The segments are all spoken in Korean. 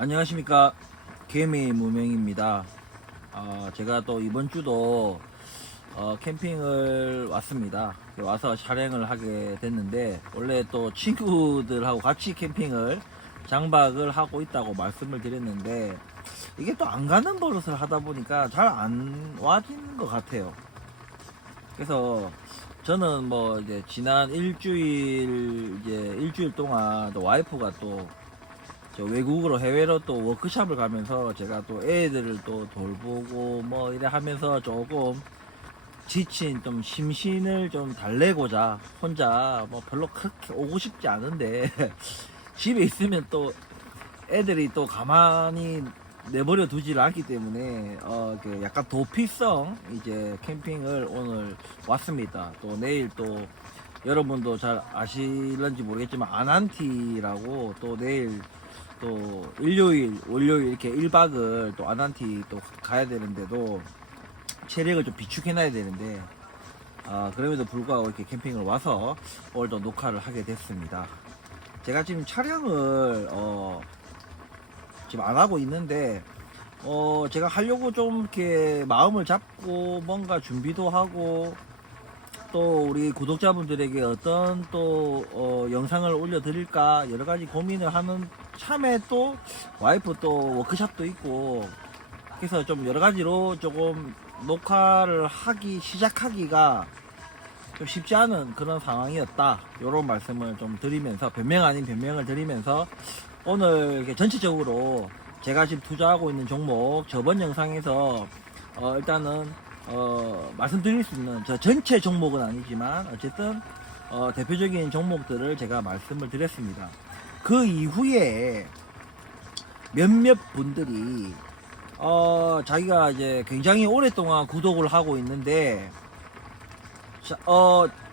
안녕하십니까, 개미 무명입니다. 제가 또 이번 주도 캠핑을 왔습니다. 와서 촬영을 하게 됐는데, 원래 또 친구들하고 같이 캠핑을 장박을 하고 있다고 말씀을 드렸는데, 이게 또 안 가는 버릇을 하다 보니까 잘 안 와지는 것 같아요. 그래서 저는 뭐 이제 지난 일주일 동안 또 와이프가 또 외국으로 해외로 또 워크숍을 가면서 제가 또 애들을 또 돌보고 뭐 이래 하면서 조금 지친 좀 심신을 좀 달래고자 혼자 뭐 별로 그렇게 오고 싶지 않은데 집에 있으면 또 애들이 또 가만히 내버려 두질 않기 때문에 약간 도피성 이제 캠핑을 오늘 왔습니다. 또 내일 또 여러분도 잘 아실런지 모르겠지만 아난티라고 또 내일 또 일요일, 월요일 이렇게 1박을 또 아난티 또 가야 되는데도 체력을 좀 비축해놔야 되는데 그럼에도 불구하고 이렇게 캠핑을 와서 오늘도 녹화를 하게 됐습니다. 제가 지금 촬영을 지금 안 하고 있는데 제가 하려고 좀 이렇게 마음을 잡고 뭔가 준비도 하고 또 우리 구독자분들에게 어떤 또 영상을 올려드릴까 여러 가지 고민을 하는 참에 또 와이프 또 워크숍도 있고 그래서 좀 여러 가지로 조금 녹화를 시작하기가 좀 쉽지 않은 그런 상황이었다. 이런 말씀을 좀 드리면서 변명 아닌 변명을 드리면서 오늘 이렇게 전체적으로 제가 지금 투자하고 있는 종목 저번 영상에서 일단은 말씀드릴 수 있는 저 전체 종목은 아니지만 어쨌든 대표적인 종목들을 제가 말씀을 드렸습니다. 그 이후에 몇몇 분들이 자기가 이제 굉장히 오랫동안 구독을 하고 있는데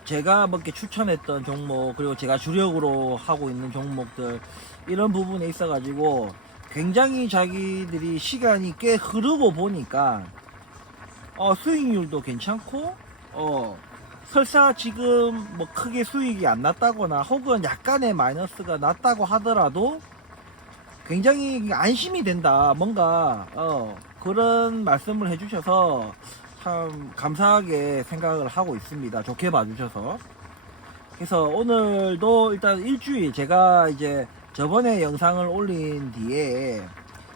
제가 뭐 이렇게 추천했던 종목 그리고 제가 주력으로 하고 있는 종목들 이런 부분에 있어 가지고 굉장히 자기들이 시간이 꽤 흐르고 보니까 수익률도 괜찮고 설사 지금 뭐 크게 수익이 안 났다거나 혹은 약간의 마이너스가 났다고 하더라도 굉장히 안심이 된다 뭔가 그런 말씀을 해주셔서 참 감사하게 생각을 하고 있습니다. 좋게 봐주셔서. 그래서 오늘도 일단 일주일 제가 이제 저번에 영상을 올린 뒤에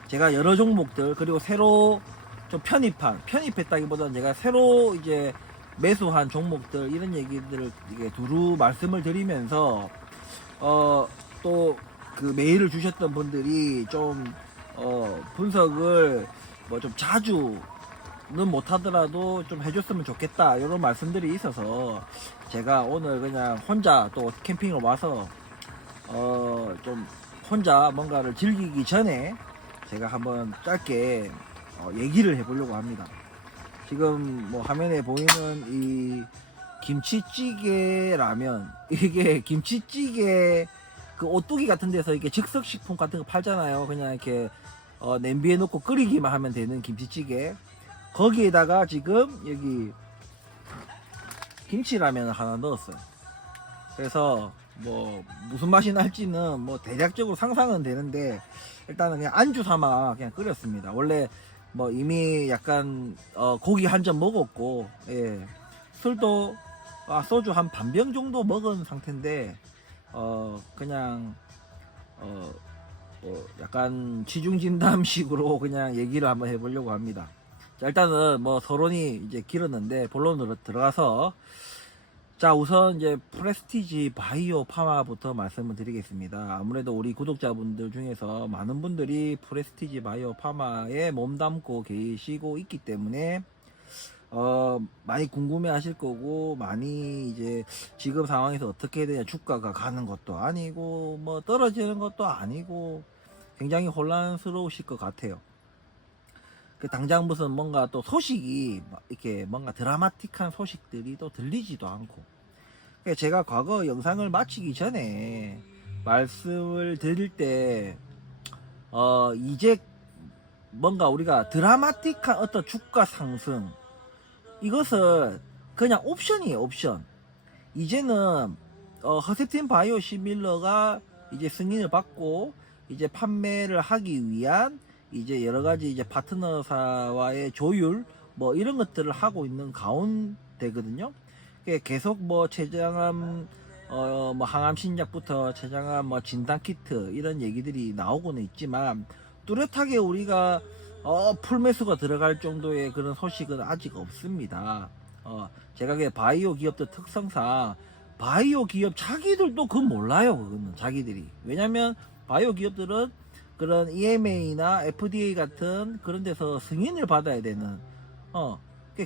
제가 여러 종목들 그리고 새로 좀 편입했다기보다는 제가 새로 이제 매수한 종목들 이런 얘기들을 이게 두루 말씀을 드리면서 또 그 메일을 주셨던 분들이 좀 분석을 뭐 좀 자주는 못하더라도 좀 해줬으면 좋겠다 이런 말씀들이 있어서 제가 오늘 그냥 혼자 또 캠핑을 와서 좀 혼자 뭔가를 즐기기 전에 제가 한번 짧게 얘기를 해보려고 합니다. 지금 뭐 화면에 보이는 이 김치찌개 라면 이게 김치찌개 그 오뚜기 같은 데서 이렇게 즉석식품 같은 거 팔잖아요. 그냥 이렇게 냄비에 넣고 끓이기만 하면 되는 김치찌개 거기에다가 지금 여기 김치라면을 하나 넣었어요. 그래서 뭐 무슨 맛이 날지는 뭐 대략적으로 상상은 되는데 일단은 그냥 안주 삼아 그냥 끓였습니다. 원래 뭐 이미 약간 고기 한 점 먹었고 예. 술도 소주 한 반병 정도 먹은 상태인데 그냥 약간 취중진담식으로 그냥 얘기를 한번 해보려고 합니다. 자, 일단은 뭐 서론이 이제 길었는데 본론으로 들어가서 자 우선 이제 프레스티지 바이오 파마부터 말씀을 드리겠습니다. 아무래도 우리 구독자분들 중에서 많은 분들이 프레스티지 바이오 파마에 몸담고 계시고 있기 때문에 많이 궁금해 하실 거고 많이 이제 지금 상황에서 어떻게 해야 되냐 주가가 가는 것도 아니고 뭐 떨어지는 것도 아니고 굉장히 혼란스러우실 것 같아요. 그 당장 무슨 뭔가 또 소식이 이렇게 뭔가 드라마틱한 소식들이 또 들리지도 않고 제가 과거 영상을 마치기 전에 말씀을 드릴 때 이제 뭔가 우리가 드라마틱한 어떤 주가 상승 이것은 그냥 옵션이에요. 옵션. 이제는 허셉틴 바이오 시밀러가 이제 승인을 받고 이제 판매를 하기 위한 이제 여러 가지 이제 파트너사와의 조율 뭐 이런 것들을 하고 있는 가운데거든요. 계속 뭐 췌장암 뭐 항암 신약부터 췌장암 뭐 진단 키트 이런 얘기들이 나오고는 있지만 뚜렷하게 우리가 풀매수가 들어갈 정도의 그런 소식은 아직 없습니다. 제가 바이오 기업들 특성상 바이오 기업 자기들도 그건 몰라요. 그거는 자기들이. 왜냐면 바이오 기업들은 그런 EMA나 FDA 같은 그런 데서 승인을 받아야 되는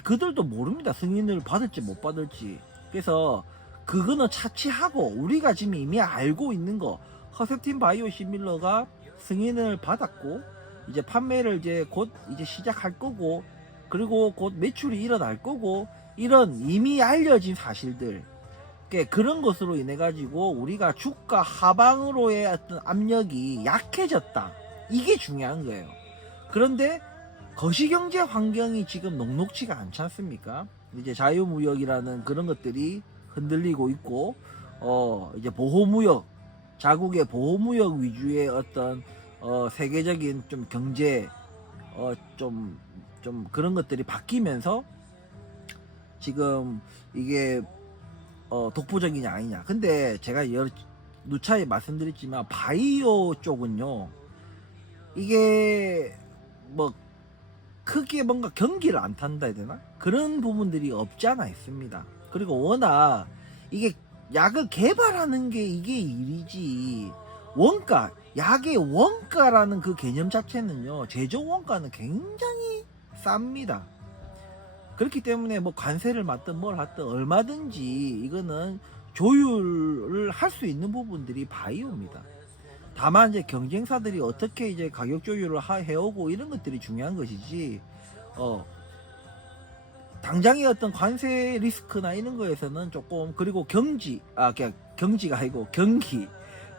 그들도 모릅니다. 승인을 받을지 못 받을지. 그래서 그거는 차치하고 우리가 지금 이미 알고 있는 거 허셉틴 바이오 시밀러가 승인을 받았고 이제 판매를 이제 곧 이제 시작할 거고 그리고 곧 매출이 일어날 거고 이런 이미 알려진 사실들 그런 것으로 인해 가지고 우리가 주가 하방으로의 어떤 압력이 약해졌다. 이게 중요한 거예요. 그런데 거시경제 환경이 지금 녹록지가 않지 않습니까? 이제 자유무역이라는 그런 것들이 흔들리고 있고 이제 보호무역 자국의 보호무역 위주의 어떤 세계적인 좀 경제 좀 그런 것들이 바뀌면서 지금 이게 독보적이냐 아니냐. 근데 제가 누차에 말씀드렸지만 바이오 쪽은요 이게 뭐 크게 뭔가 경기를 안 탄다 해야 되나 그런 부분들이 없지 않아 있습니다. 그리고 워낙 이게 약을 개발하는 게 이게 일이지 원가 약의 원가라는 그 개념 자체는요 제조 원가는 굉장히 쌉니다. 그렇기 때문에 뭐 관세를 맞든 뭘 하든 얼마든지 이거는 조율을 할 수 있는 부분들이 바이오입니다. 다만 이제 경쟁사들이 어떻게 이제 가격 조율을 해오고 이런 것들이 중요한 것이지 당장의 어떤 관세 리스크나 이런 거에서는 조금 그리고 그냥 경기가 아니고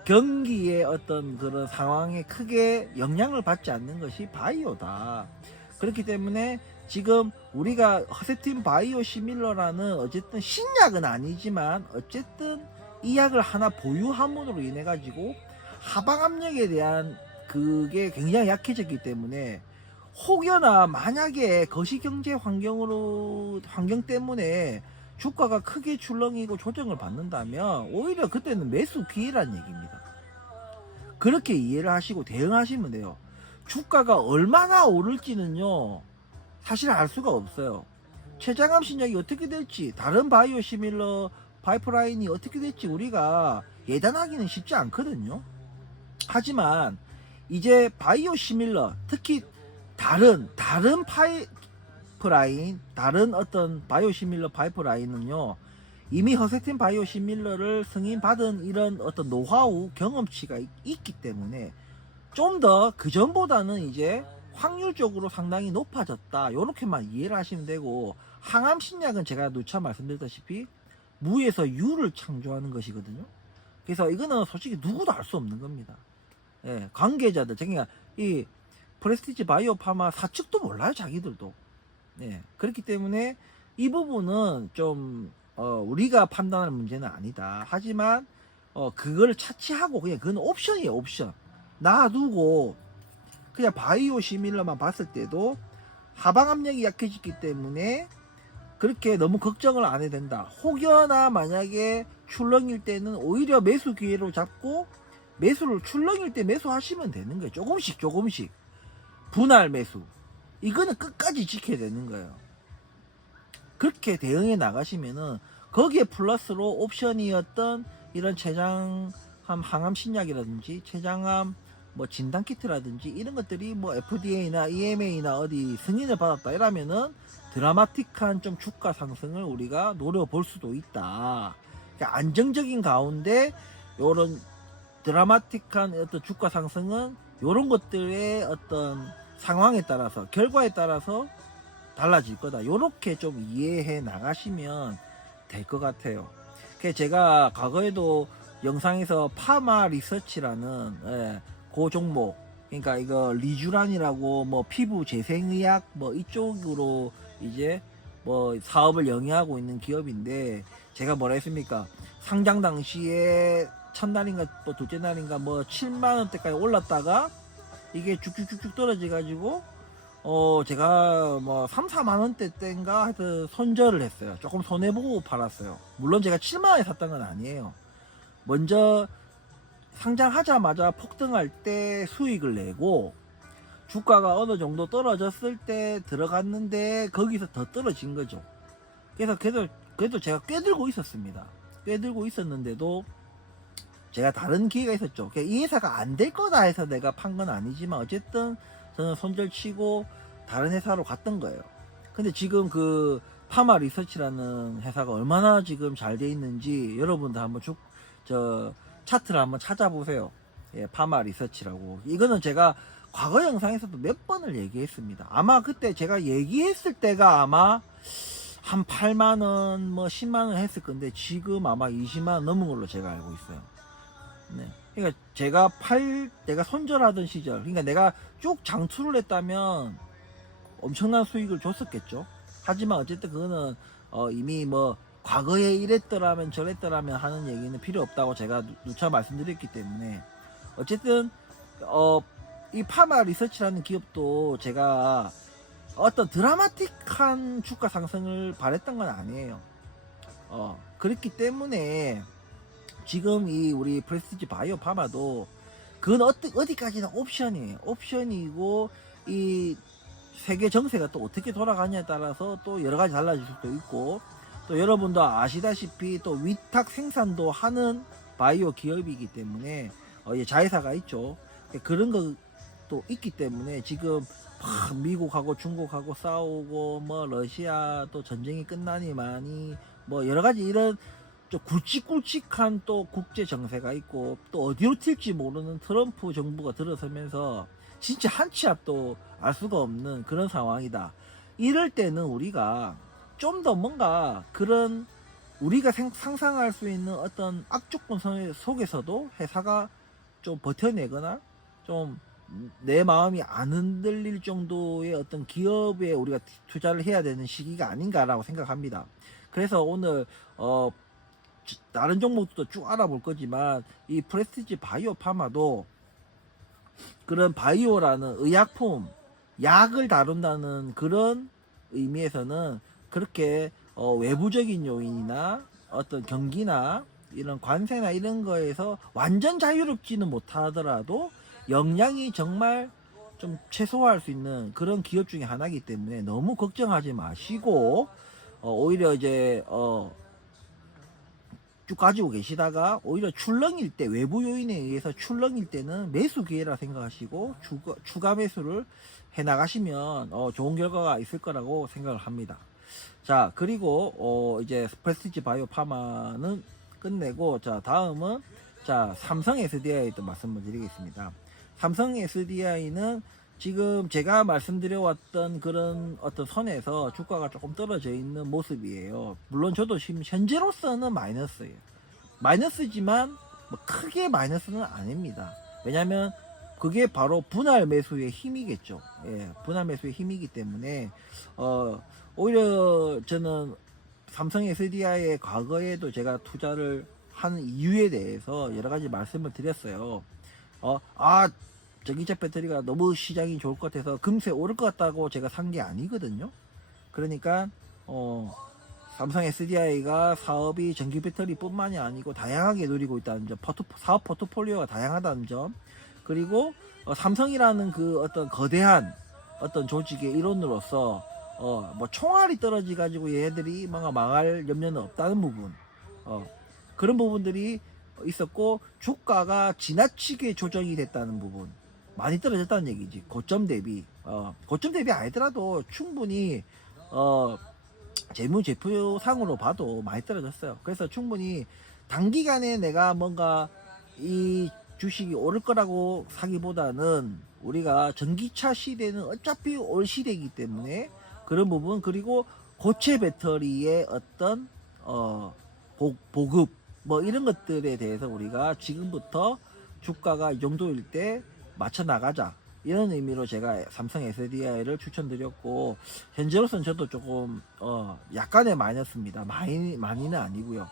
경기의 어떤 그런 상황에 크게 영향을 받지 않는 것이 바이오다. 그렇기 때문에 지금 우리가 허셉틴 바이오 시밀러라는 어쨌든 신약은 아니지만 어쨌든 이 약을 하나 보유함으로 인해 가지고 하방 압력에 대한 그게 굉장히 약해졌기 때문에 혹여나 만약에 거시경제 환경 때문에 주가가 크게 출렁이고 조정을 받는다면 오히려 그때는 매수 기회란 얘기입니다. 그렇게 이해를 하시고 대응하시면 돼요. 주가가 얼마나 오를지는요 사실 알 수가 없어요. 췌장암 신약이 어떻게 될지 다른 바이오 시밀러 파이프라인이 어떻게 될지 우리가 예단하기는 쉽지 않거든요. 하지만 이제 바이오 시밀러 특히 다른 파이프라인 다른 어떤 바이오 시밀러 파이프라인은요 이미 허셉틴 바이오 시밀러를 승인받은 이런 어떤 노하우 경험치가 있기 때문에 좀 더 그전보다는 이제 확률적으로 상당히 높아졌다 요렇게만 이해를 하시면 되고 항암 신약은 제가 누차 말씀드렸다시피 무에서 유를 창조하는 것이거든요. 그래서 이거는 솔직히 누구도 알 수 없는 겁니다. 예, 관계자들 그러니까 이 프레스티지 바이오 파마 사측도 몰라요 자기들도. 예, 그렇기 때문에 이 부분은 좀 우리가 판단할 문제는 아니다. 하지만 그걸 차치하고 그냥 그건 옵션이에요. 옵션 놔두고 그냥 바이오 시밀러만 봤을 때도 하방 압력이 약해졌기 때문에 그렇게 너무 걱정을 안 해야 된다. 혹여나 만약에 출렁일 때는 오히려 매수 기회로 잡고 매수를 출렁일 때 매수하시면 되는 거예요. 조금씩 분할 매수 이거는 끝까지 지켜야 되는 거예요. 그렇게 대응해 나가시면은 거기에 플러스로 옵션이었던 이런 췌장암 항암 신약이라든지 췌장암 뭐 진단키트라든지 이런 것들이 뭐 FDA나 EMA나 어디 승인을 받았다 이러면은 드라마틱한 좀 주가 상승을 우리가 노려볼 수도 있다. 그러니까 안정적인 가운데 요런 드라마틱한 어떤 주가 상승은 요런 것들의 어떤 상황에 따라서 결과에 따라서 달라질 거다. 요렇게 좀 이해해 나가시면 될 것 같아요. 제가 과거에도 영상에서 파마 리서치라는 그 종목 그러니까 이거 리쥬란이라고 뭐 피부 재생의학 뭐 이쪽으로 이제 뭐 사업을 영위하고 있는 기업인데 제가 뭐라 했습니까? 상장 당시에 첫날인가 또 둘째 날인가 뭐 7만 원대까지 올랐다가 이게 쭉쭉쭉쭉 떨어져 가지고 제가 뭐 3, 4만 원대 때인가 하여튼 손절을 했어요. 조금 손해보고 팔았어요. 물론 제가 7만 원에 샀던 건 아니에요. 먼저 상장하자마자 폭등할 때 수익을 내고 주가가 어느 정도 떨어졌을 때 들어갔는데 거기서 더 떨어진 거죠. 그래서 그래도 제가 꽤 들고 있었습니다. 꽤 들고 있었는데도 제가 다른 기회가 있었죠. 이 회사가 안 될 거다 해서 내가 판 건 아니지만 어쨌든 저는 손절치고 다른 회사로 갔던 거예요. 근데 지금 그 파마 리서치라는 회사가 얼마나 지금 잘 돼 있는지 여러분들 한번 차트를 한번 찾아보세요. 예, 파마 리서치라고. 이거는 제가 과거 영상에서도 몇 번을 얘기했습니다. 아마 그때 제가 얘기했을 때가 아마 한 8만원, 뭐 10만원 했을 건데 지금 아마 20만원 넘은 걸로 제가 알고 있어요. 네. 그러니까 내가 손절하던 시절, 그러니까 내가 쭉 장투를 했다면 엄청난 수익을 줬었겠죠. 하지만 어쨌든 그거는 이미 뭐 과거에 이랬더라면 저랬더라면 하는 얘기는 필요 없다고 제가 누차 말씀드렸기 때문에 어쨌든 이 파마 리서치라는 기업도 제가 어떤 드라마틱한 주가 상승을 바랬던 건 아니에요. 그렇기 때문에 지금 이 우리 프레스티지 바이오 파마도 그건 어디까지나 옵션이에요. 옵션이고 이 세계 정세가 또 어떻게 돌아가냐에 따라서 또 여러 가지 달라질 수도 있고 또 여러분도 아시다시피 또 위탁 생산도 하는 바이오 기업이기 때문에 자회사가 있죠. 그런 것도 있기 때문에 지금 막 미국하고 중국하고 싸우고 뭐 러시아 또 전쟁이 끝나니만이 뭐 여러 가지 이런 좀 굵직굵직한 또 국제 정세가 있고 또 어디로 튈지 모르는 트럼프 정부가 들어서면서 진짜 한 치 앞도 알 수가 없는 그런 상황이다. 이럴 때는 우리가 좀 더 뭔가 그런 우리가 상상할 수 있는 어떤 악조건 속에서도 회사가 좀 버텨내거나 좀 내 마음이 안 흔들릴 정도의 어떤 기업에 우리가 투자를 해야 되는 시기가 아닌가라고 생각합니다. 그래서 오늘 다른 종목도 쭉 알아볼 거지만 이 프레스티지 바이오 파마도 그런 바이오라는 의약품, 약을 다룬다는 그런 의미에서는 그렇게 외부적인 요인이나 어떤 경기나 이런 관세나 이런 거에서 완전 자유롭지는 못하더라도 영향이 정말 좀 최소화할 수 있는 그런 기업 중에 하나이기 때문에 너무 걱정하지 마시고 오히려 이제 쭉 가지고 계시다가 오히려 출렁일 때 외부 요인에 의해서 출렁일 때는 매수 기회라 생각하시고 추가 매수를 해 나가시면 좋은 결과가 있을 거라고 생각을 합니다. 자, 그리고 이제 프레스티지 바이오 파마는 끝내고 자 다음은 자 삼성 SDI도 말씀을 드리겠습니다. 삼성 SDI는 지금 제가 말씀드려왔던 그런 어떤 선에서 주가가 조금 떨어져 있는 모습이에요. 물론 저도 지금 현재로서는 마이너스예요. 마이너스지만 뭐 크게 마이너스는 아닙니다. 왜냐면 그게 바로 분할 매수의 힘이겠죠. 예, 분할 매수의 힘이기 때문에 오히려 저는 삼성 SDI의 과거에도 제가 투자를 한 이유에 대해서 여러 가지 말씀을 드렸어요. 전기차 배터리가 너무 시장이 좋을 것 같아서 금세 오를 것 같다고 제가 산 게 아니거든요. 그러니까 삼성 SDI가 사업이 전기 배터리 뿐만이 아니고 다양하게 누리고 있다는 점, 사업 포트폴리오가 다양하다는 점, 그리고 삼성이라는 그 어떤 거대한 어떤 조직의 일원으로서 뭐 총알이 떨어지 가지고 얘네들이 뭔가 망할 염려는 없다는 부분, 그런 부분들이 있었고 주가가 지나치게 조정이 됐다는 부분, 많이 떨어졌다는 얘기지. 고점 대비 아니더라도 충분히 재무제표상으로 봐도 많이 떨어졌어요. 그래서 충분히 단기간에 내가 뭔가 이 주식이 오를 거라고 사기보다는 우리가 전기차 시대는 어차피 올 시대이기 때문에 그런 부분, 그리고 고체 배터리의 어떤 보급 뭐 이런 것들에 대해서 우리가 지금부터 주가가 이 정도일 때 맞춰 나가자, 이런 의미로 제가 삼성 SDI를 추천드렸고, 현재로서는 저도 조금 약간의 마이너스입니다. 많이는 아니고요.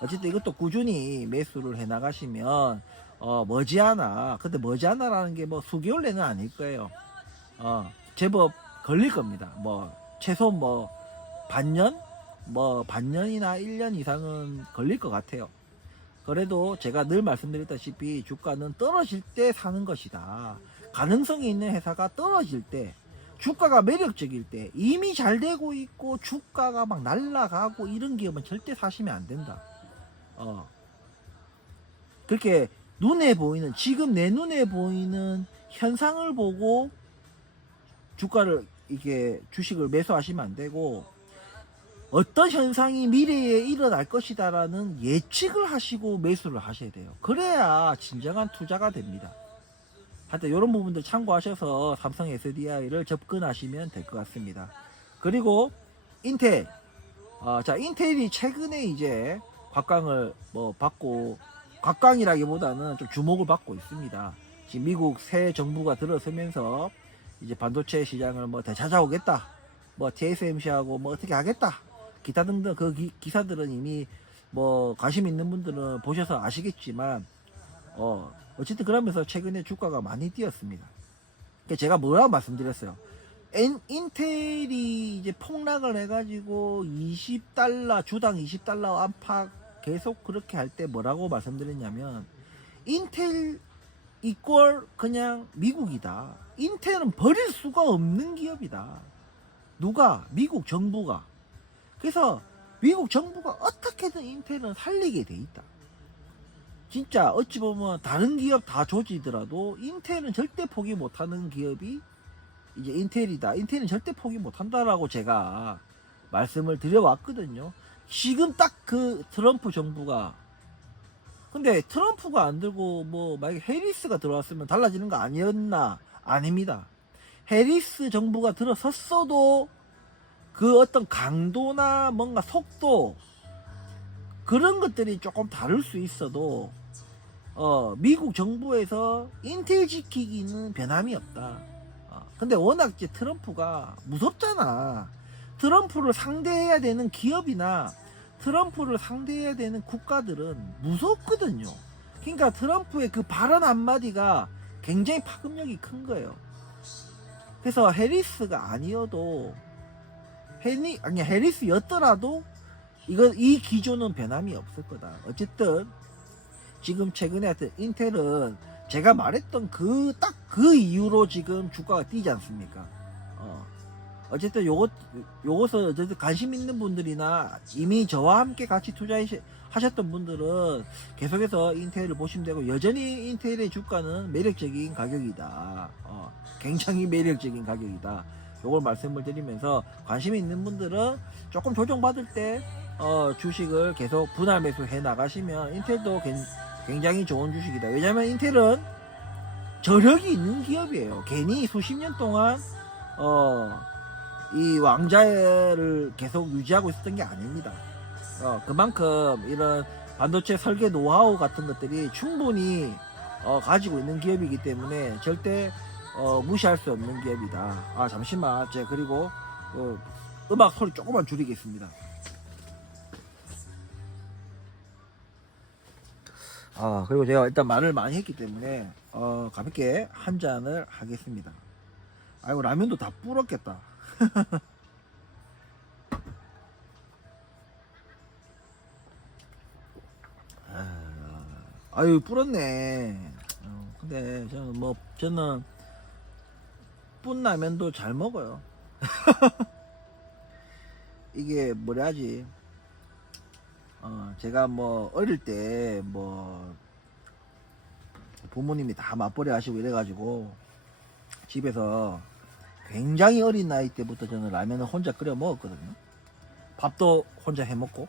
어쨌든 이것도 꾸준히 매수를 해 나가시면 머지않아, 근데 머지않아라는 게 뭐 수개월 내는 아닐 거예요. 제법 걸릴 겁니다. 뭐 최소 뭐 반년, 뭐 반년이나 1년 이상은 걸릴 것 같아요. 그래도 제가 늘 말씀드렸다시피 주가는 떨어질 때 사는 것이다. 가능성이 있는 회사가 떨어질 때, 주가가 매력적일 때, 이미 잘 되고 있고 주가가 막 날아가고 이런 기업은 절대 사시면 안 된다. 그렇게 눈에 보이는, 지금 내 눈에 보이는 현상을 보고 주가를, 이게 주식을 매수하시면 안 되고, 어떤 현상이 미래에 일어날 것이다라는 예측을 하시고 매수를 하셔야 돼요. 그래야 진정한 투자가 됩니다. 하여튼 이런 부분들 참고하셔서 삼성 SDI를 접근하시면 될 것 같습니다. 그리고 인텔, 자, 인텔이 최근에 이제 곽광을 뭐 받고, 곽광이라기보다는 좀 주목을 받고 있습니다. 지금 미국 새 정부가 들어서면서 이제 반도체 시장을 뭐 되찾아오겠다, 뭐 TSMC하고 뭐 어떻게 하겠다, 기타 등등 그 기사들은 이미 뭐 관심 있는 분들은 보셔서 아시겠지만, 어쨌든 그러면서 최근에 주가가 많이 뛰었습니다. 제가 뭐라고 말씀드렸어요. 인텔이 이제 폭락을 해가지고 20달러, 주당 20달러 안팎 계속 그렇게 할 때 뭐라고 말씀드렸냐면, 인텔 이꼴 그냥 미국이다. 인텔은 버릴 수가 없는 기업이다. 누가? 미국 정부가. 그래서 미국 정부가 어떻게든 인텔은 살리게 돼 있다. 진짜 어찌 보면 다른 기업 다 조지더라도 인텔은 절대 포기 못하는 기업이 이제 인텔이다. 인텔은 절대 포기 못한다라고 제가 말씀을 드려왔거든요. 지금 딱 그 트럼프 정부가, 근데 트럼프가 안 들고 뭐 만약에 해리스가 들어왔으면 달라지는 거 아니었나? 아닙니다. 해리스 정부가 들어섰어도 그 어떤 강도나 뭔가 속도, 그런 것들이 조금 다를 수 있어도 미국 정부에서 인텔 지키기는 변함이 없다. 근데 워낙 이제 트럼프가 무섭잖아. 트럼프를 상대해야 되는 기업이나 트럼프를 상대해야 되는 국가들은 무섭거든요. 그러니까 트럼프의 그 발언 한마디가 굉장히 파급력이 큰 거예요. 그래서 해리스가 아니어도, 해리스였더라도 이 기조는 변함이 없을 거다. 어쨌든 지금 최근에 하여튼 인텔은 제가 말했던 딱 그 이유로 지금 주가가 뛰지 않습니까? 어쨌든 요것을 어쨌든 관심 있는 분들이나 이미 저와 함께 같이 투자하셨던 분들은 계속해서 인텔을 보시면 되고, 여전히 인텔의 주가는 매력적인 가격이다. 굉장히 매력적인 가격이다. 요걸 말씀을 드리면서, 관심 있는 분들은 조금 조정받을 때 주식을 계속 분할 매수해 나가시면 인텔도 굉장히 좋은 주식이다. 왜냐면 인텔은 저력이 있는 기업이에요. 괜히 수십 년 동안 이 왕자를 계속 유지하고 있었던 게 아닙니다. 그만큼 이런 반도체 설계 노하우 같은 것들이 충분히 가지고 있는 기업이기 때문에 절대 무시할 수 없는 기업이다. 잠시만, 제가 그리고 음악 소리 조금만 줄이겠습니다. 그리고 제가 일단 말을 많이 했기 때문에 가볍게 한 잔을 하겠습니다. 아이고, 라면도 다 불었겠다. 아유, 불었네. 근데 저는 뿐 라면도 잘 먹어요. 이게 뭐라지? 제가 뭐 어릴 때 뭐 부모님이 다 맞벌이 하시고 이래가지고 집에서 굉장히 어린 나이 때부터 저는 라면을 혼자 끓여 먹었거든요. 밥도 혼자 해 먹고.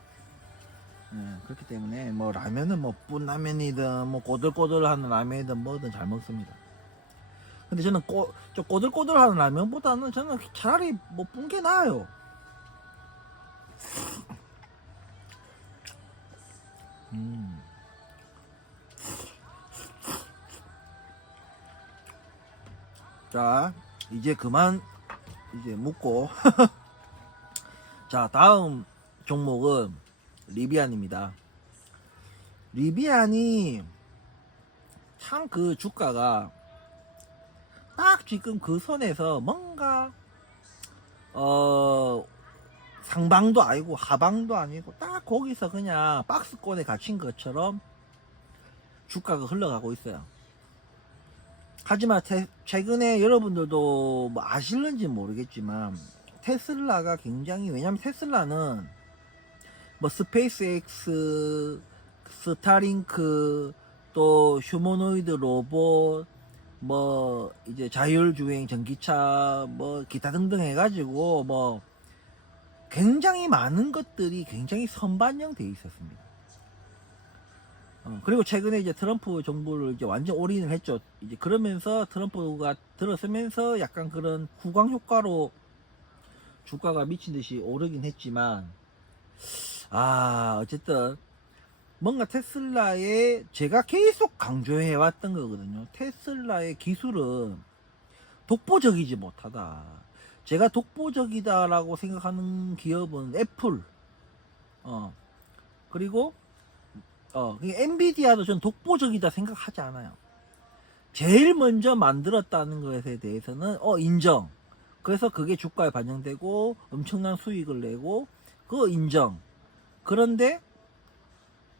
그렇기 때문에 뭐 라면은 뭐 뿐라면이든 뭐 꼬들꼬들한 라면이든 뭐든 잘 먹습니다. 근데 저는 좀 꼬들꼬들한 라면보다는 저는 차라리 뭐 뿐 게 나아요. 자, 이제 그만 이제 묻고 자, 다음 종목은 리비안입니다. 리비안이 참 그 주가가 딱 지금 그 선에서 뭔가 상방도 아니고 하방도 아니고 딱 거기서 그냥 박스권에 갇힌 것처럼 주가가 흘러가고 있어요. 하지만 최근에 여러분들도 뭐 아실는지 모르겠지만 테슬라가 굉장히, 왜냐면 테슬라는 뭐 스페이스X, 스타링크, 또 휴머노이드 로봇, 뭐 이제 자율주행 전기차, 뭐 기타 등등 해가지고 뭐 굉장히 많은 것들이 굉장히 선반영되어 있었습니다. 그리고 최근에 이제 트럼프 정부를 이제 완전 올인을 했죠. 이제 그러면서 트럼프가 들어서면서 약간 그런 후광 효과로 주가가 미친 듯이 오르긴 했지만, 어쨌든 뭔가 테슬라의, 제가 계속 강조해 왔던 거거든요. 테슬라의 기술은 독보적이지 못하다. 제가 독보적이다라고 생각하는 기업은 애플, 그리고 엔비디아도 전 독보적이다 생각하지 않아요. 제일 먼저 만들었다는 것에 대해서는 인정. 그래서 그게 주가에 반영되고 엄청난 수익을 내고 그거 인정. 그런데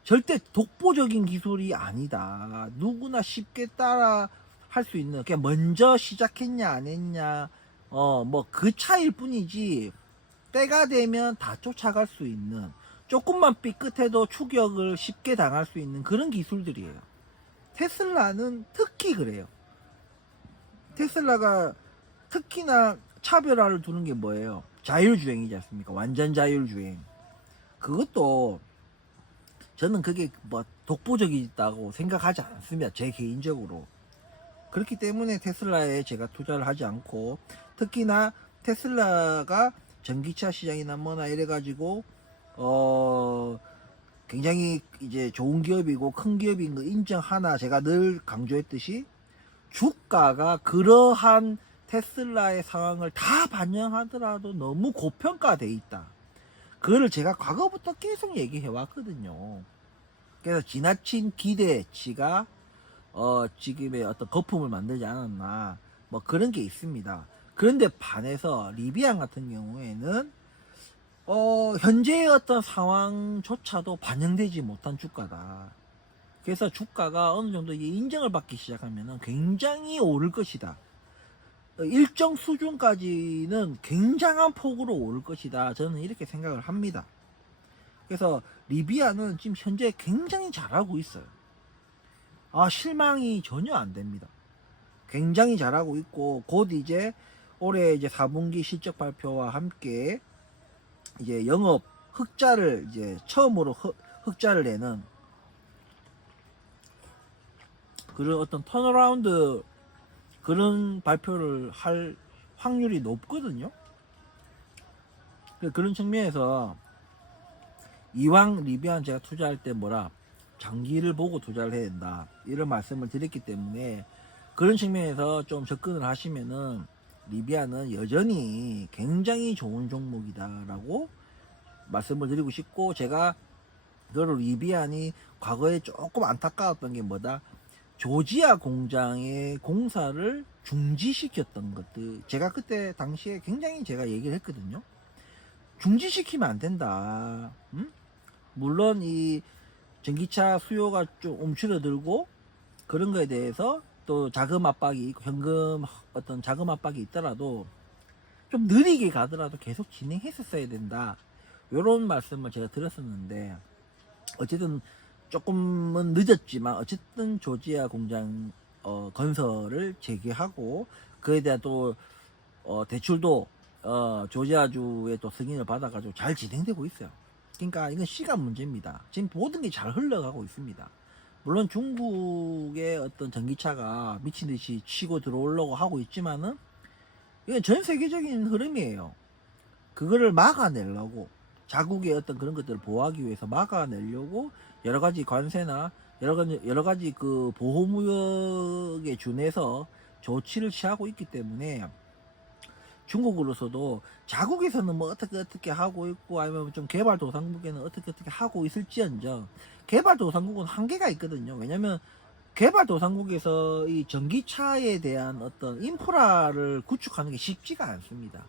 절대 독보적인 기술이 아니다. 누구나 쉽게 따라 할 수 있는, 그냥 먼저 시작했냐 안 했냐 뭐 그 차이일 뿐이지, 때가 되면 다 쫓아갈 수 있는, 조금만 삐끗해도 추격을 쉽게 당할 수 있는 그런 기술들이에요. 테슬라는 특히 그래요. 테슬라가 특히나 차별화를 두는 게 뭐예요? 자율주행이지 않습니까? 완전 자율주행. 그것도 저는 그게 뭐 독보적이다고 생각하지 않습니다. 제 개인적으로. 그렇기 때문에 테슬라에 제가 투자를 하지 않고, 특히나 테슬라가 전기차 시장이나 뭐나 이래가지고 굉장히 이제 좋은 기업이고 큰 기업인 거 인정하나, 제가 늘 강조했듯이 주가가 그러한 테슬라의 상황을 다 반영하더라도 너무 고평가돼 있다. 그거를 제가 과거부터 계속 얘기해 왔거든요. 그래서 지나친 기대치가 지금의 어떤 거품을 만들지 않았나, 뭐 그런 게 있습니다. 그런데 반해서 리비안 같은 경우에는 현재의 어떤 상황조차도 반영되지 못한 주가다. 그래서 주가가 어느 정도 인정을 받기 시작하면 굉장히 오를 것이다. 일정 수준까지는 굉장한 폭으로 오를 것이다. 저는 이렇게 생각을 합니다. 그래서 리비안은 지금 현재 굉장히 잘하고 있어요. 실망이 전혀 안 됩니다. 굉장히 잘하고 있고, 곧 이제 올해 이제 4분기 실적 발표와 함께 이제 영업 흑자를 이제 처음으로 흑자를 내는 그런 어떤 턴어라운드, 그런 발표를 할 확률이 높거든요. 그런 측면에서 이왕 리비안 제가 투자할 때 장기를 보고 투자를 해야 된다, 이런 말씀을 드렸기 때문에, 그런 측면에서 좀 접근을 하시면은 리비안은 여전히 굉장히 좋은 종목이다 라고 말씀을 드리고 싶고, 제가 그리고 리비안이 과거에 조금 안타까웠던 게 조지아 공장의 공사를 중지시켰던 것들, 제가 그때 당시에 굉장히 제가 얘기를 했거든요. 중지시키면 안 된다. 물론 이 전기차 수요가 좀 움츠러들고 그런 거에 대해서 또 자금 압박이 있고, 현금 어떤 자금 압박이 있더라도 좀 느리게 가더라도 계속 진행했었어야 된다, 요런 말씀을 제가 드렸었는데, 어쨌든 조금은 늦었지만 어쨌든 조지아 공장 건설을 재개하고, 그에 대한 또 대출도 조지아주의 또 승인을 받아가지고 잘 진행되고 있어요. 그러니까 이건 시간 문제입니다. 지금 모든 게 잘 흘러가고 있습니다. 물론 중국의 어떤 전기차가 미친 듯이 치고 들어오려고 하고 있지만은 이건 전 세계적인 흐름이에요. 그거를 막아내려고, 자국의 어떤 그런 것들을 보호하기 위해서 막아내려고 여러 가지 관세나 여러 가지 그 보호무역에 준해서 조치를 취하고 있기 때문에, 중국으로서도 자국에서는 뭐 어떻게 하고 있고 아니면 좀 개발도상국에는 어떻게 하고 있을지언정 개발도상국은 한계가 있거든요. 왜냐면 개발도상국에서 이 전기차에 대한 어떤 인프라를 구축하는 게 쉽지가 않습니다.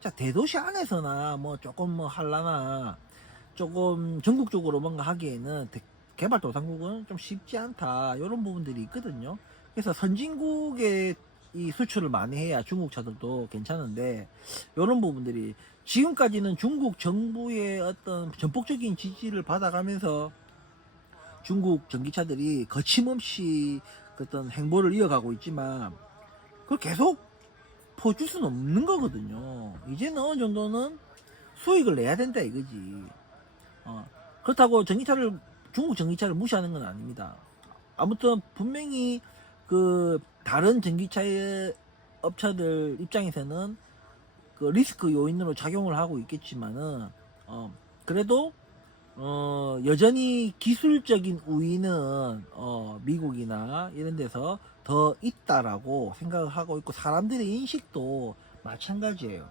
자, 대도시 안에서나 뭐 조금 뭐 할라나 조금 전국적으로 뭔가 하기에는 개발도상국은 좀 쉽지 않다. 이런 부분들이 있거든요. 그래서 선진국에 이 수출을 많이 해야 중국 차들도 괜찮은데 이런 부분들이 지금까지는 중국 정부의 어떤 전폭적인 지지를 받아가면서 중국 전기차들이 거침없이 어떤 행보를 이어가고 있지만 그걸 계속 퍼줄 수는 없는 거거든요. 이제는 어느 정도는 수익을 내야 된다 이거지. 그렇다고 중국 전기차를 무시하는 건 아닙니다. 아무튼 분명히 그 다른 전기차의 업체들 입장에서는 그 리스크 요인으로 작용을 하고 있겠지만은 그래도 여전히 기술적인 우위는 미국이나 이런 데서 더 있다라고 생각을 하고 있고 사람들의 인식도 마찬가지예요.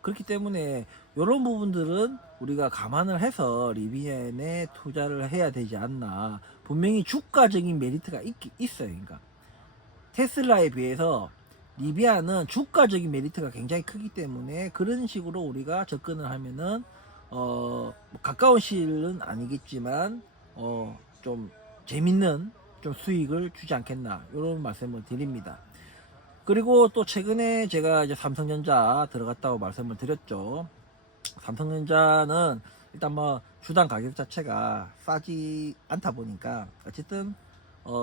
그렇기 때문에 이런 부분들은 우리가 감안을 해서 리비안에 투자를 해야 되지 않나. 분명히 주가적인 메리트가 있어요. 그러니까 테슬라에 비해서 리비안은 주가적인 메리트가 굉장히 크기 때문에 그런 식으로 우리가 접근을 하면은 뭐 가까운 시일은 아니겠지만 좀 재밌는 좀 수익을 주지 않겠나 이런 말씀을 드립니다. 그리고 또 최근에 제가 이제 삼성전자 들어갔다고 말씀을 드렸죠. 삼성전자는 일단 뭐 주당 가격 자체가 싸지 않다 보니까 어쨌든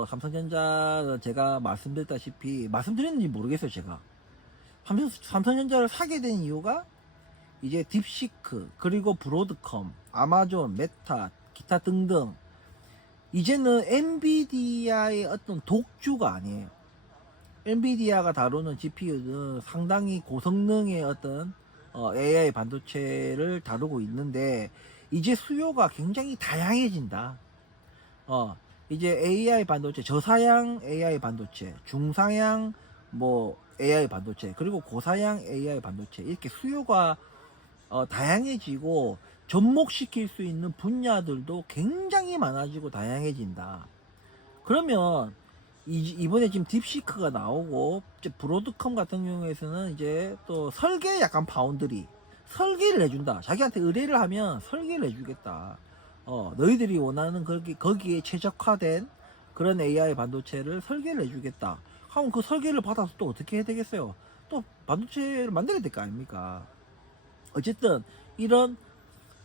삼성전자는 제가 말씀드렸는지 모르겠어요. 제가 삼성전자를 사게 된 이유가 이제 딥시크 그리고 브로드컴 아마존 메타 기타 등등 이제는 엔비디아의 어떤 독주가 아니에요. 엔비디아가 다루는 GPU는 상당히 고성능의 어떤 AI 반도체를 다루고 있는데 이제 수요가 굉장히 다양해진다. 이제 AI 반도체, 저사양 AI 반도체, 중사양 뭐 AI 반도체, 그리고 고사양 AI 반도체 이렇게 수요가 다양해지고 접목시킬 수 있는 분야들도 굉장히 많아지고 다양해진다. 그러면 이번에 지금 딥시크가 나오고 브로드컴 같은 경우에서는 이제 또 설계 약간 파운드리 설계를 해준다. 자기한테 의뢰를 하면 설계를 해주겠다. 너희들이 원하는 거기에 최적화된 그런 AI 반도체를 설계를 해주겠다. 하면 그 설계를 받아서 또 어떻게 해야 되겠어요? 또 반도체를 만들어야 될 거 아닙니까? 어쨌든 이런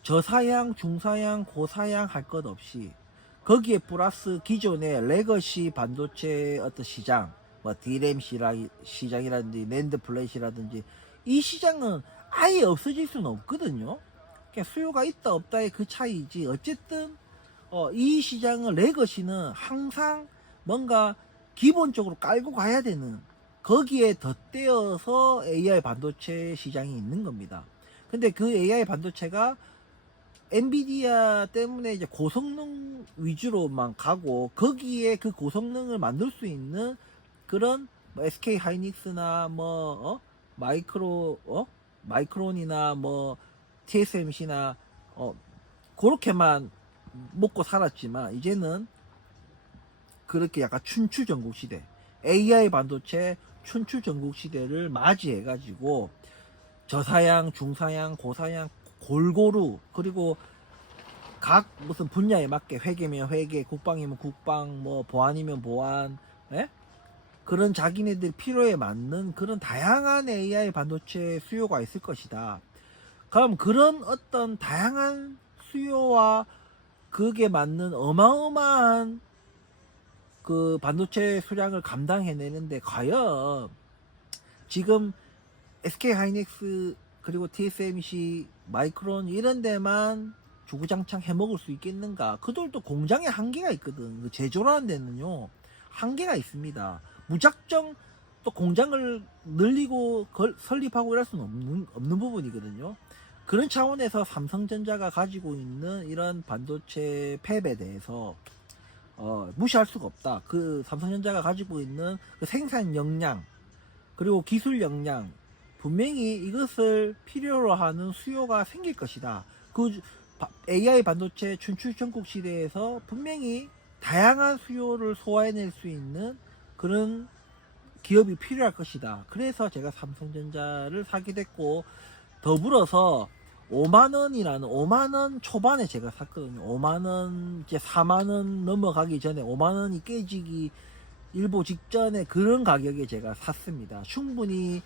저사양, 중사양, 고사양 할 것 없이 거기에 플러스 기존의 레거시 반도체 어떤 시장, 뭐 D램 시장이라든지 낸드 플랫이라든지 이 시장은 아예 없어질 수는 없거든요. 그냥 수요가 있다 없다의 그 차이지. 어쨌든 이 시장은 레거시는 항상 뭔가 기본적으로 깔고 가야 되는 거기에 덧대어서 AI 반도체 시장이 있는 겁니다. 근데 그 AI 반도체가 엔비디아 때문에 이제 고성능 위주로만 가고 거기에 그 고성능을 만들 수 있는 그런 뭐 SK 하이닉스나 뭐 마이크론이나 뭐 TSMC나 그렇게만 먹고 살았지만 이제는 그렇게 약간 춘추전국 시대 AI 반도체 춘추전국 시대를 맞이해 가지고 저사양, 중사양, 고사양 골고루 그리고 각 무슨 분야에 맞게 회계면 회계, 국방이면 국방, 뭐 보안이면 보안, 예? 그런 자기네들 필요에 맞는 그런 다양한 AI 반도체 수요가 있을 것이다. 그럼 그런 어떤 다양한 수요와 그게 맞는 어마어마한 그 반도체 수량을 감당해내는데 과연 지금 SK 하이닉스 그리고 TSMC, 마이크론 이런 데만 주구장창 해먹을 수 있겠는가? 그들도 공장에 한계가 있거든. 그 제조라는 데는요 한계가 있습니다. 무작정 또 공장을 늘리고 설립하고 이럴 수는 없는 부분이거든요. 그런 차원에서 삼성전자가 가지고 있는 이런 반도체 팹에 대해서 무시할 수가 없다. 그 삼성전자가 가지고 있는 그 생산 역량 그리고 기술 역량 분명히 이것을 필요로 하는 수요가 생길 것이다. 그 AI 반도체 춘추 전국 시대에서 분명히 다양한 수요를 소화해낼 수 있는 그런 기업이 필요할 것이다. 그래서 제가 삼성전자를 사게 됐고, 더불어서 5만원 초반에 제가 샀거든요. 5만원, 이제 4만원 넘어가기 전에 5만원이 깨지기 일보 직전에 그런 가격에 제가 샀습니다. 충분히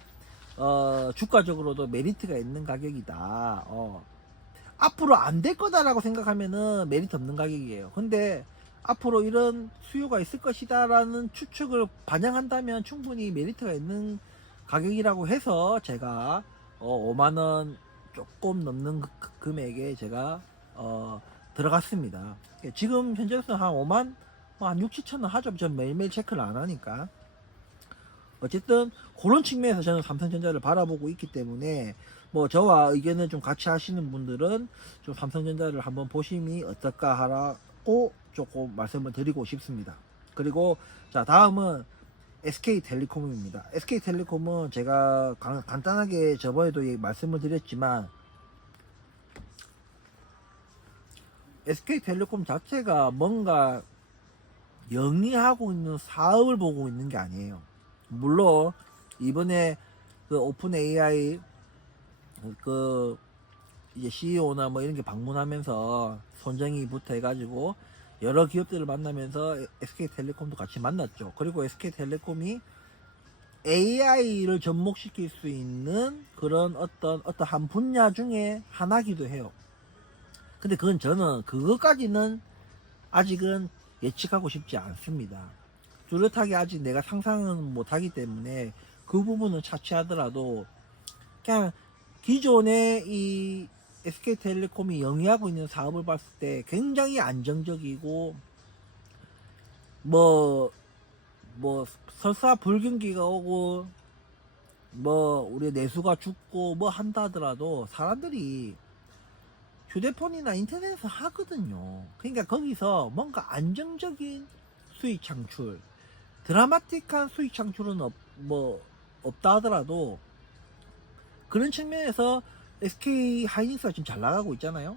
주가적으로도 메리트가 있는 가격이다. 앞으로 안 될 거다라고 생각하면은 메리트 없는 가격이에요. 근데 앞으로 이런 수요가 있을 것이다라는 추측을 반영한다면 충분히 메리트가 있는 가격이라고 해서 제가 5만원 조금 넘는 금액에 제가 들어갔습니다. 지금 현재로서는 한 5만 한 6, 7천원 하죠. 전 매일매일 체크를 안 하니까. 어쨌든 그런 측면에서 저는 삼성전자를 바라보고 있기 때문에 뭐 저와 의견을 좀 같이 하시는 분들은 좀 삼성전자를 한번 보심이 어떨까 하라고 조금 말씀을 드리고 싶습니다. 그리고 자, 다음은 SK텔레콤입니다. SK텔레콤은 제가 간단하게 저번에도 말씀을 드렸지만 SK텔레콤 자체가 뭔가 영위하고 있는 사업을 보고 있는 게 아니에요. 물론 이번에 그 오픈 AI 그 이제 CEO나 뭐 이런 게 방문하면서 손정희부터 해가지고 여러 기업들을 만나면서 SK텔레콤도 같이 만났죠. 그리고 SK텔레콤이 AI를 접목시킬 수 있는 그런 어떤 한 분야 중에 하나기도 해요. 근데 그건 저는 그것까지는 아직은 예측하고 싶지 않습니다. 뚜렷하게 아직 내가 상상은 못하기 때문에 그 부분은 차치하더라도 그냥 기존의 이 SK텔레콤이 영위하고 있는 사업을 봤을 때 굉장히 안정적이고 뭐 설사 불경기가 오고 뭐 우리 내수가 죽고 뭐 한다 하더라도 사람들이 휴대폰이나 인터넷에서 하거든요. 그러니까 거기서 뭔가 안정적인 수익 창출, 드라마틱한 수익 창출은 없다 하더라도 그런 측면에서 SK 하이닉스가 지금 잘 나가고 있잖아요.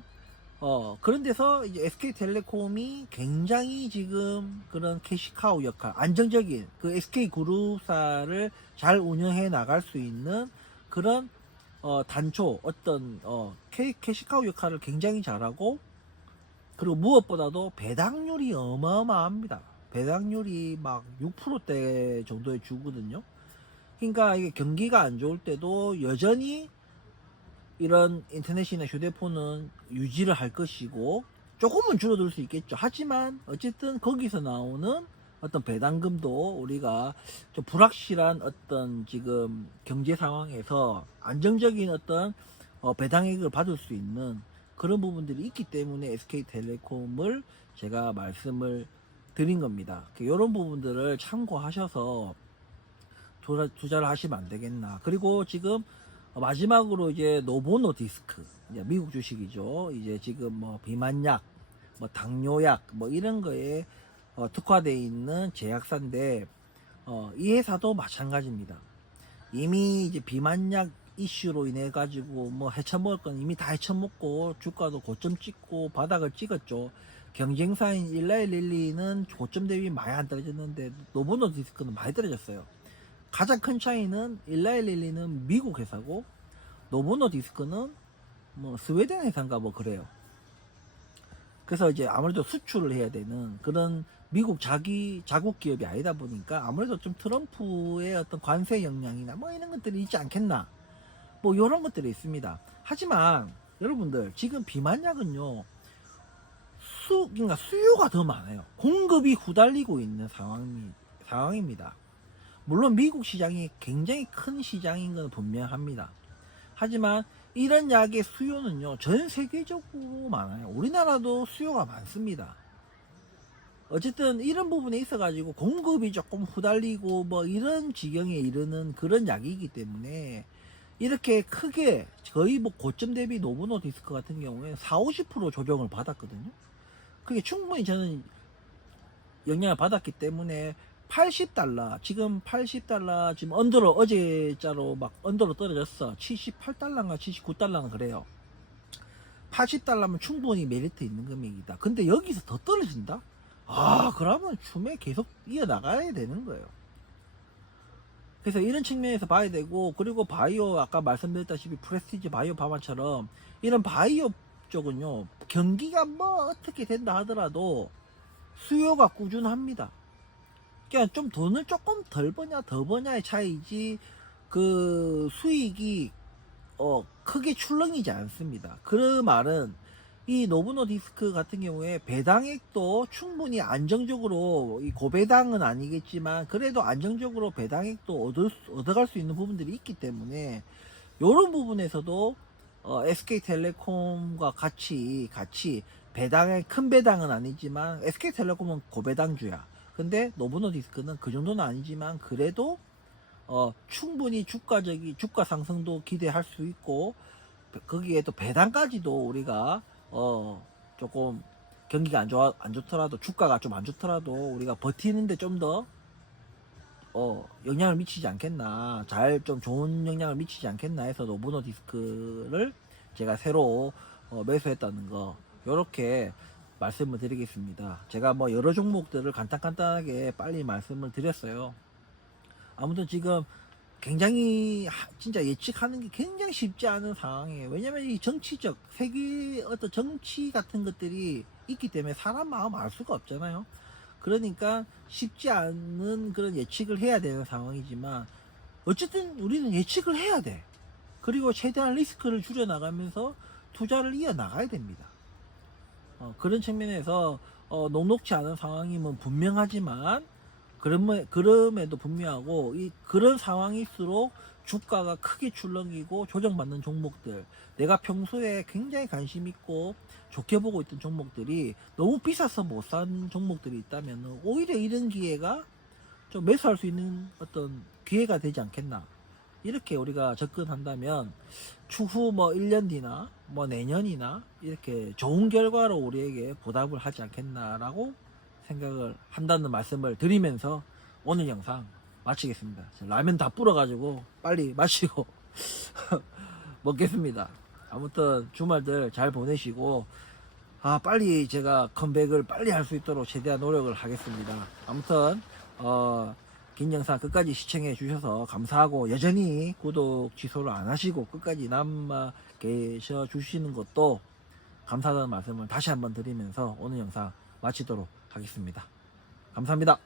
그런 데서 이제 SK텔레콤이 굉장히 지금 그런 캐시카우 역할, 안정적인 그 SK 그룹사를 잘 운영해 나갈 수 있는 그런 단초 캐시카우 역할을 굉장히 잘하고, 그리고 무엇보다도 배당률이 어마어마합니다. 배당률이 막 6%대 정도에 주거든요. 그러니까 이게 경기가 안 좋을 때도 여전히 이런 인터넷이나 휴대폰은 유지를 할 것이고 조금은 줄어들 수 있겠죠. 하지만 어쨌든 거기서 나오는 어떤 배당금도 우리가 좀 불확실한 어떤 지금 경제 상황에서 안정적인 어떤 배당액을 받을 수 있는 그런 부분들이 있기 때문에 SK텔레콤을 제가 말씀을 드린 겁니다. 이런 부분들을 참고하셔서 투자를 하시면 안 되겠나. 그리고 지금 마지막으로 이제 노보노 디스크, 이제 미국 주식이죠. 이제 지금 뭐 비만약, 뭐 당뇨약, 뭐 이런 거에 특화되어 있는 제약사인데, 이 회사도 마찬가지입니다. 이미 이제 비만약 이슈로 인해 가지고 뭐 헤쳐먹을 건 이미 다 헤쳐먹고 주가도 고점 찍고 바닥을 찍었죠. 경쟁사인 일라일릴리는 고점 대비 많이 안 떨어졌는데 노보노 디스크는 많이 떨어졌어요. 가장 큰 차이는 일라일릴리는 미국 회사고 노보노 디스크는 뭐 스웨덴 회사인가 뭐 그래요. 그래서 이제 아무래도 수출을 해야 되는 그런 미국 자국 기업이 아니다 보니까 아무래도 좀 트럼프의 어떤 관세 역량이나 뭐 이런 것들이 있지 않겠나, 뭐 이런 것들이 있습니다. 하지만 여러분들 지금 비만약은요 그러니까 수요가 더 많아요. 공급이 후달리고 있는 상황입니다. 물론 미국 시장이 굉장히 큰 시장인 건 분명합니다. 하지만 이런 약의 수요는요 전 세계적으로 많아요. 우리나라도 수요가 많습니다. 어쨌든 이런 부분에 있어 가지고 공급이 조금 후달리고 뭐 이런 지경에 이르는 그런 약이기 때문에 이렇게 크게 거의 뭐 고점 대비 노보노 디스크 같은 경우에 40-50% 조정을 받았거든요. 그게 충분히 저는 영향을 받았기 때문에 80달러, 지금 80달러, 지금 언더로, 어제자로 막 언더로 떨어졌어. 78달러인가 79달러인가 그래요. 80달러면 충분히 메리트 있는 금액이다. 근데 여기서 더 떨어진다? 아, 그러면 춤에 계속 이어나가야 되는 거예요. 그래서 이런 측면에서 봐야 되고, 그리고 바이오, 아까 말씀드렸다시피 프레스티지 바이오 파마처럼 이런 바이오 쪽은요, 경기가 뭐 어떻게 된다 하더라도 수요가 꾸준합니다. 그러니까 좀 돈을 조금 덜 버냐 더 버냐의 차이지, 그 수익이 크게 출렁이지 않습니다. 그 말은 이 노브노 디스크 같은 경우에 배당액도 충분히 안정적으로, 이 고배당은 아니겠지만 그래도 안정적으로 배당액도 얻어갈 수 있는 부분들이 있기 때문에 이런 부분에서도 SK텔레콤과 같이 배당의 큰 배당은 아니지만, SK텔레콤은 고배당주야. 근데 노브노 디스크는 그 정도는 아니지만 그래도 충분히 주가 상승도 기대할 수 있고, 거기에 또 배당까지도 우리가 조금 경기가 안 좋더라도, 주가가 좀 안 좋더라도 우리가 버티는데 좀 더 영향을 미치지 않겠나, 좀 좋은 영향을 미치지 않겠나 해서 노브노 디스크를 제가 새로 매수했다는 거, 요렇게 말씀을 드리겠습니다. 제가 뭐 여러 종목들을 간단하게 빨리 말씀을 드렸어요. 아무튼 지금 굉장히 진짜 예측하는 게 굉장히 쉽지 않은 상황이에요. 왜냐면 이 정치적 세계 어떤 정치 같은 것들이 있기 때문에 사람 마음 알 수가 없잖아요. 그러니까 쉽지 않은 그런 예측을 해야 되는 상황이지만, 어쨌든 우리는 예측을 해야 돼. 그리고 최대한 리스크를 줄여 나가면서 투자를 이어 나가야 됩니다. 그런 측면에서 녹록지 않은 상황이면 분명하지만, 그럼에도 불구하고 그런 상황일수록 주가가 크게 출렁이고 조정받는 종목들, 내가 평소에 굉장히 관심 있고 좋게 보고 있던 종목들이 너무 비싸서 못 산 종목들이 있다면, 오히려 이런 기회가 좀 매수할 수 있는 어떤 기회가 되지 않겠나, 이렇게 우리가 접근한다면 추후 뭐 1년 뒤나 뭐 내년이나 이렇게 좋은 결과로 우리에게 보답을 하지 않겠나라고 생각을 한다는 말씀을 드리면서 오늘 영상 마치겠습니다. 라면 다 불어가지고 빨리 마시고 먹겠습니다. 아무튼 주말들 잘 보내시고, 빨리 제가 컴백을 빨리 할 수 있도록 최대한 노력을 하겠습니다. 아무튼 긴 영상 끝까지 시청해 주셔서 감사하고, 여전히 구독 취소를 안 하시고 끝까지 남아 계셔 주시는 것도 감사하다는 말씀을 다시 한번 드리면서 오늘 영상 마치도록 하겠습니다. 감사합니다.